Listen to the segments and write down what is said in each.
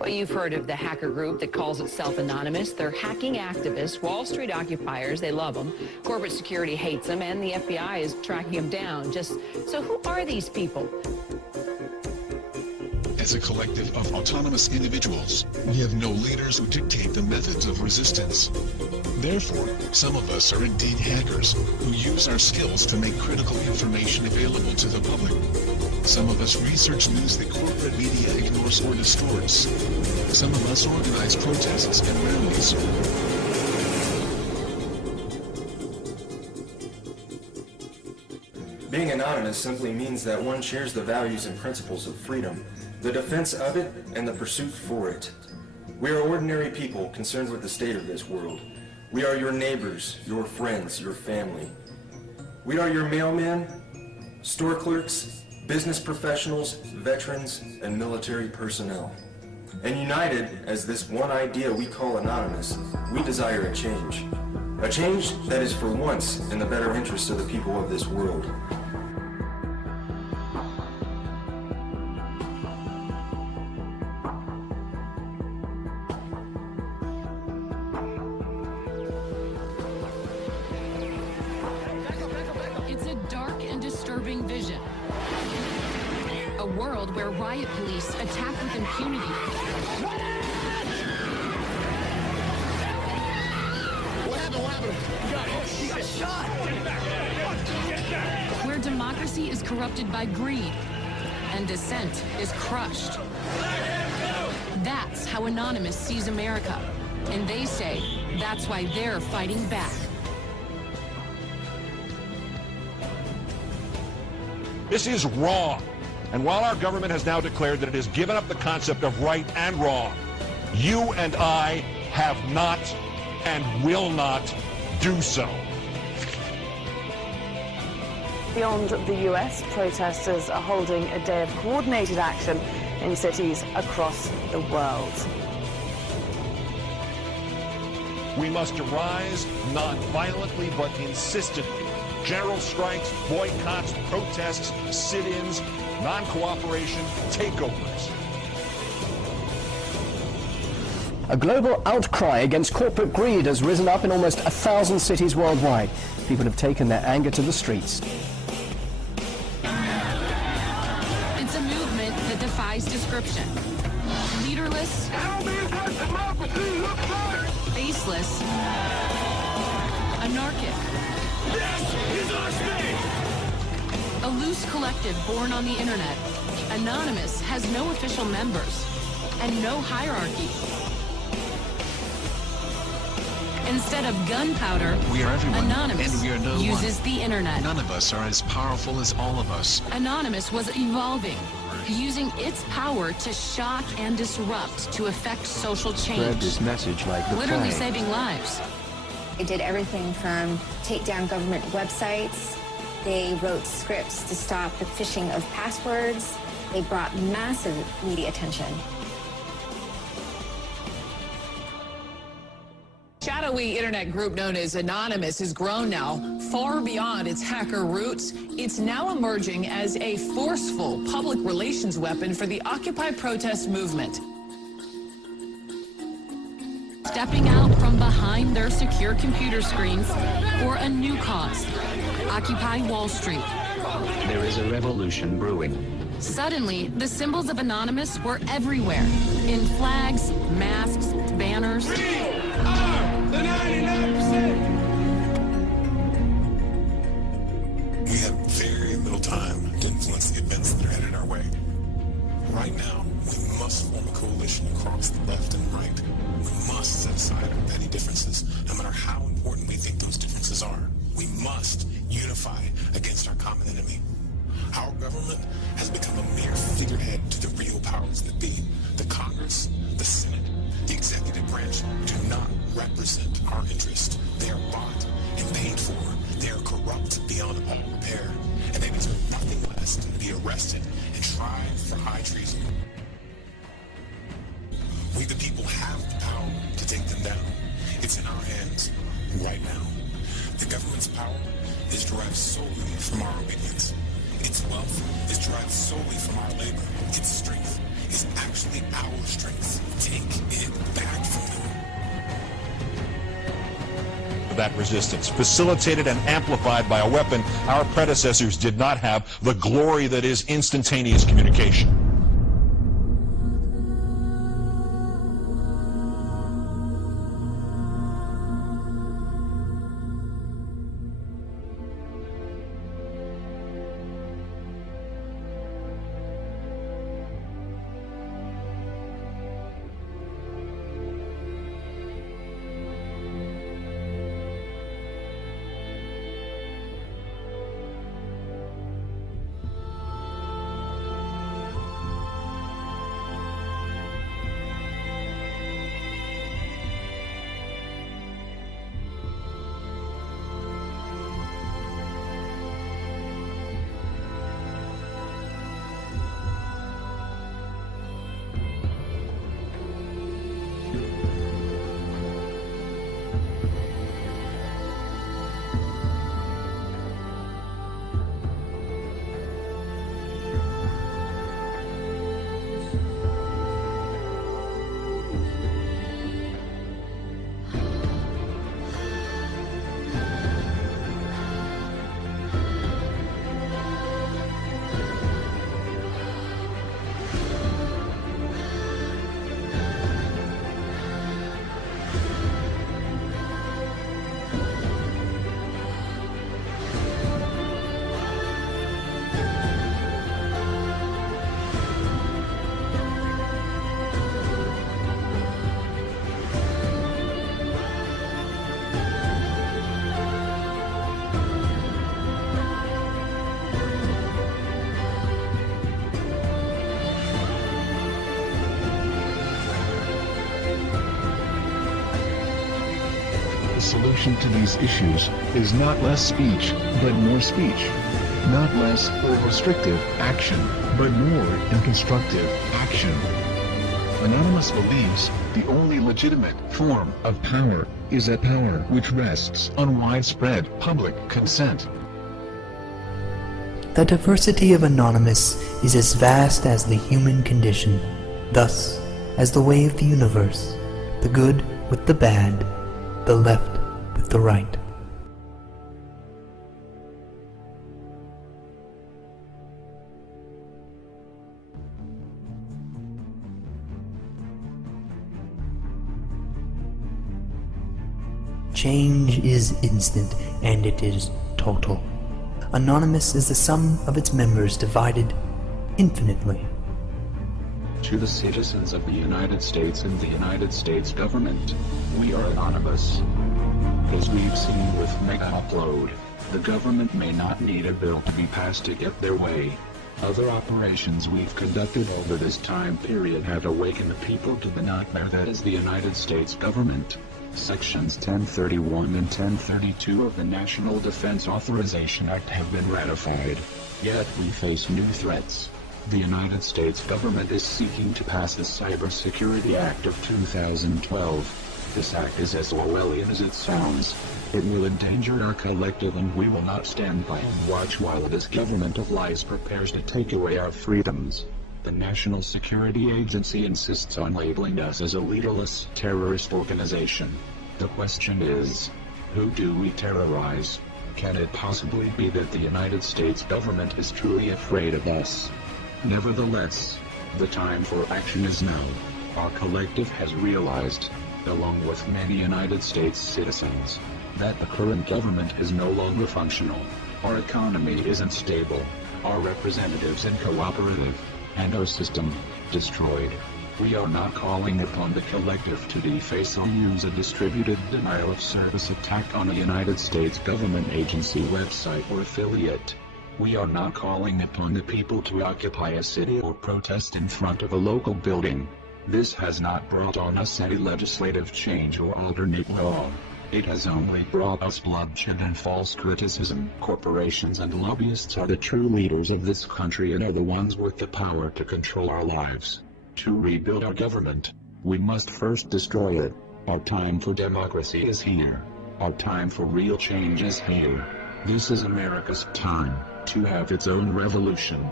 Well, you've heard of the hacker group that calls itself Anonymous. They're hacking activists, Wall Street occupiers. They love them. Corporate security hates them, and the FBI is tracking them down. So who are these people? As a collective of autonomous individuals, we have no leaders who dictate the methods of resistance. Therefore, some of us are indeed hackers who use our skills to make critical information available to the public. Some of us research news that corporate media ignores or distorts. Some of us organize protests and rallies. Being anonymous simply means that one shares the values and principles of freedom, the defense of it, and the pursuit for it. We are ordinary people concerned with the state of this world. We are your neighbors, your friends, your family. We are your mailmen, store clerks, business professionals, veterans, and military personnel. And united as this one idea we call anonymous, we desire a change. A change that is for once in the better interests of the people of this world. It's a dark and disturbing vision. A world where riot police attack with impunity. What happened? He got shot! Get back! Where democracy is corrupted by greed and dissent is crushed. That's how Anonymous sees America. And they say that's why they're fighting back. This is wrong. And while our government has now declared that it has given up the concept of right and wrong, you and I have not and will not do so. Beyond the US, protesters are holding a day of coordinated action in cities across the world. We must arise non-violently but insistently. General strikes, boycotts, protests, sit-ins, non-cooperation, takeovers. A global outcry against corporate greed has risen up in almost 1,000 cities worldwide. People have taken their anger to the streets. It's a movement that defies description. Leaderless, faceless, anarchic. This is our space! A loose collective born on the internet, Anonymous has no official members and no hierarchy. Instead of gunpowder, We are everyone, Anonymous and we are no uses one. the internet. None of us are as powerful as all of us. Anonymous was evolving, using its power to shock and disrupt to affect social change. Spread this message like the Literally plague. saving lives. They did everything from take down government websites. They wrote scripts to stop the phishing of passwords. They brought massive media attention. Shadowy internet group known as Anonymous has grown now far beyond its hacker roots. It's now emerging as a forceful public relations weapon for the Occupy protest movement. Stepping out from behind their secure computer screens for a new cause, Occupy Wall Street. There is a revolution brewing. Suddenly, the symbols of Anonymous were everywhere, in flags, masks, banners. We are the 99%! We have very little time to influence the events that are headed our way. Right now, we must form a coalition across the left and right. We must set aside our petty differences, no matter how important we think those differences are. We must unify against our common enemy. Our government has become a mere figurehead to the real powers that be. The Congress, the Senate, the executive branch do not represent our interest. They are bought and paid for. They are corrupt beyond all repair. And they deserve nothing less than to be arrested and tried for high treason. power is derived solely from our obedience. Its wealth is derived solely from our labor. Its strength is actually our strength. Take it back from them. That resistance, facilitated and amplified by a weapon our predecessors did not have, the glory that is instantaneous communication. The solution to these issues is not less speech, but more speech. Not less or restrictive action, but more and constructive action. Anonymous believes the only legitimate form of power is a power which rests on widespread public consent. The diversity of Anonymous is as vast as the human condition, thus, as the way of the universe, the good with the bad, the left with the right. Change is instant, and it is total. Anonymous is the sum of its members divided infinitely. To the citizens of the United States and the United States government, we are anonymous. As we've seen with Mega Upload, the government may not need a bill to be passed to get their way. Other operations we've conducted over this time period have awakened the people to the nightmare that is the United States government. Sections 1031 and 1032 of the National Defense Authorization Act have been ratified. Yet we face new threats. The United States government is seeking to pass the Cybersecurity Act of 2012. This act is as Orwellian as it sounds. It will endanger our collective, and we will not stand by and watch while this government of lies prepares to take away our freedoms. The National Security Agency insists on labeling us as a leaderless terrorist organization. The question is, who do we terrorize? Can it possibly be that the United States government is truly afraid of us? Nevertheless, the time for action is now. Our collective has realized, along with many United States citizens, that the current government is no longer functional. Our economy isn't stable, our representatives uncooperative, and our system destroyed. We are not calling upon the collective to deface or use a distributed denial of service attack on a United States government agency, website, or affiliate. We are not calling upon the people to occupy a city or protest in front of a local building. This has not brought on us any legislative change or alternate law. It has only brought us bloodshed and false criticism. Corporations and lobbyists are the true leaders of this country and are the ones with the power to control our lives. To rebuild our government, we must first destroy it. Our time for democracy is here. Our time for real change is here. This is America's time to have its own revolution.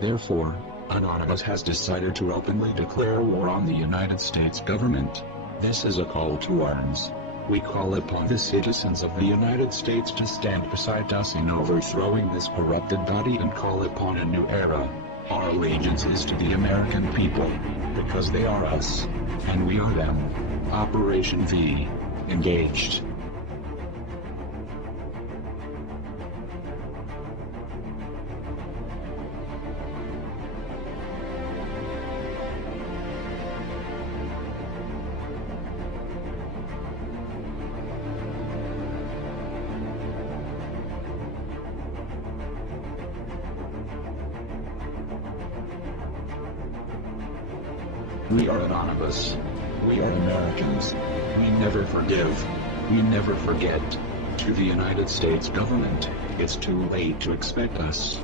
Therefore, Anonymous has decided to openly declare war on the United States government. This is a call to arms. We call upon the citizens of the United States to stand beside us in overthrowing this corrupted body and call upon a new era. Our allegiance is to the American people, because they are us, and we are them. Operation V. Engaged. We are Anonymous. We are Americans. We never forgive. We never forget. To the United States government, it's too late to expect us.